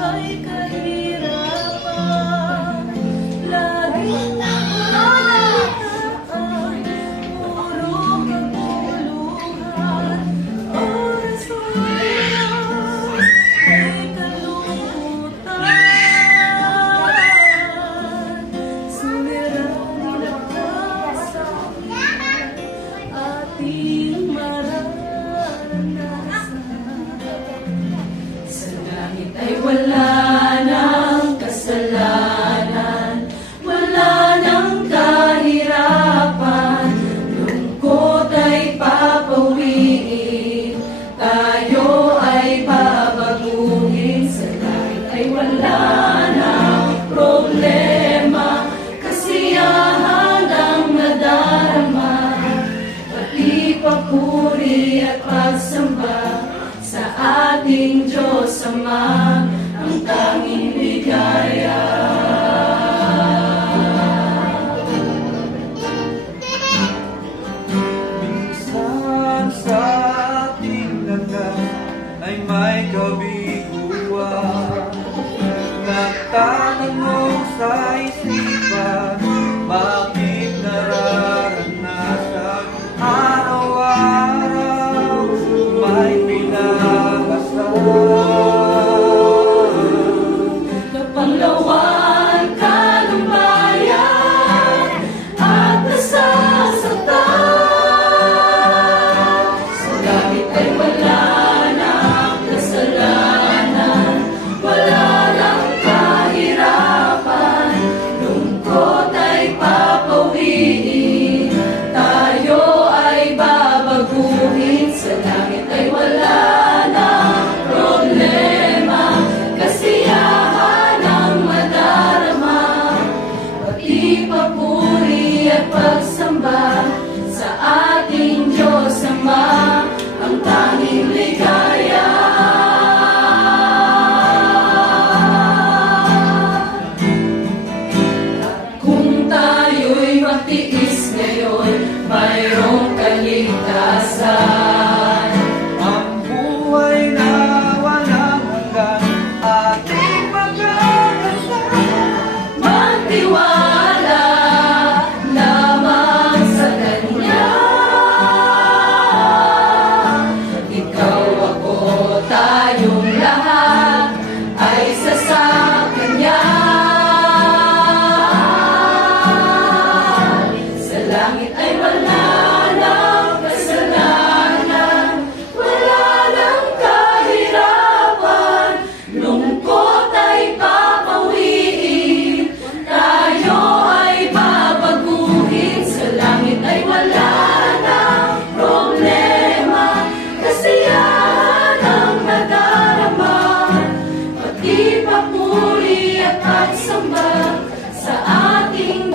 may kahirapan, laging nagmamataan, puro kaguluhan, oras-oras may kalungkutan. Suliranin ang kasakitan, ating mararanasan. Sa langit ay wala ng kasalanan, wala ng kahirapan, lungkot ay papawiin, tayo ay babaguhin. Sa langit ay wala ng problema, kasiyahan ang nadarama, pati papuri at pagsamba sa ating Diyos Ama, ang tanging ligaya. Minsan sa ating landas ay may kabiguan, nagtatanong sa isipan, bakit nararanasan araw-araw may pinakasan. Napanglawan ka ng bayan at nasasaktan. Sa langit ay wala ng kasalanan, wala ng kahirapan, lungkot ay papawiin, tayo ay babaguhin. Sa langit ay wala ng problema, kasiyahan ang madarama, pati papuri at pagsamba sa ating Diyos Ama, ang tanging ligaya. At kung tayo'y matiis ngayon, mayroong kaligtasan. Ang buhay na walang hanggan, ating magkakasama. Magtiwala lamang sa Kanya. Ikaw, ako, tayong lahat ay sa Kanya. Sa langit ay wala ng kasalanan, wala ng kahirapan, lungkot ay papawiin, tayo ay babaguhin. Sa langit ay wala ng problema, kasiyahan ang nadarama, pati papuri at pagsamba sa ating